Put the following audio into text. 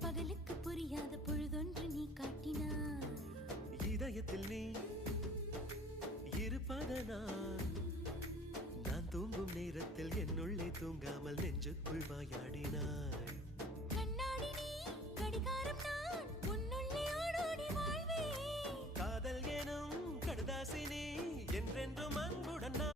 பகலுக்கு புரியாத பொழுதொன்று நீ காட்டினாய். இதயத்தில் நீ இருப்பதனால் நான் தூங்கும் நேரத்தில் என்னுள்ளே தூங்காமல் நெஞ்சுக்குள் வாயாட